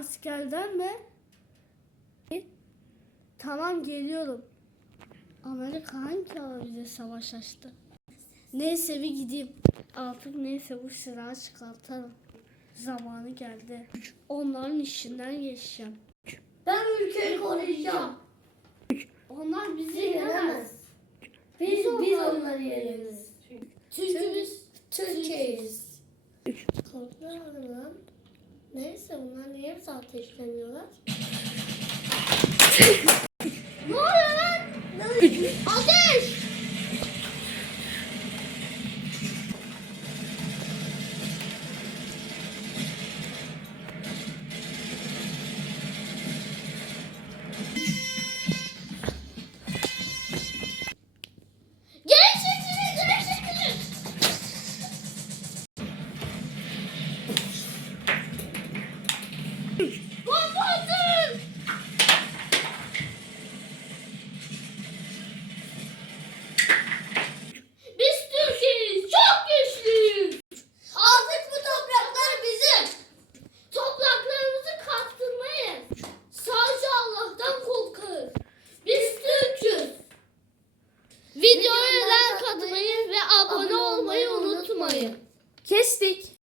askerden mi? Tamam geliyorum. Amerika hangi ara bize savaş açtı? Neyse bir gideyim. Artık neyse bu silahı çıkartalım. Zamanı geldi. Onların işinden geçeceğim. Ben ülkeyi koruyacağım. Onlar bizi yenemez. Biz, biz onları yeneriz. Çünkü biz Türkiye'yiz. Korkuyorum lan. Bizi ateşlemiyorlar? ne oluyor lan? Ateş! Videoya like atmayı ve abone olmayı unutmayın. Kestik.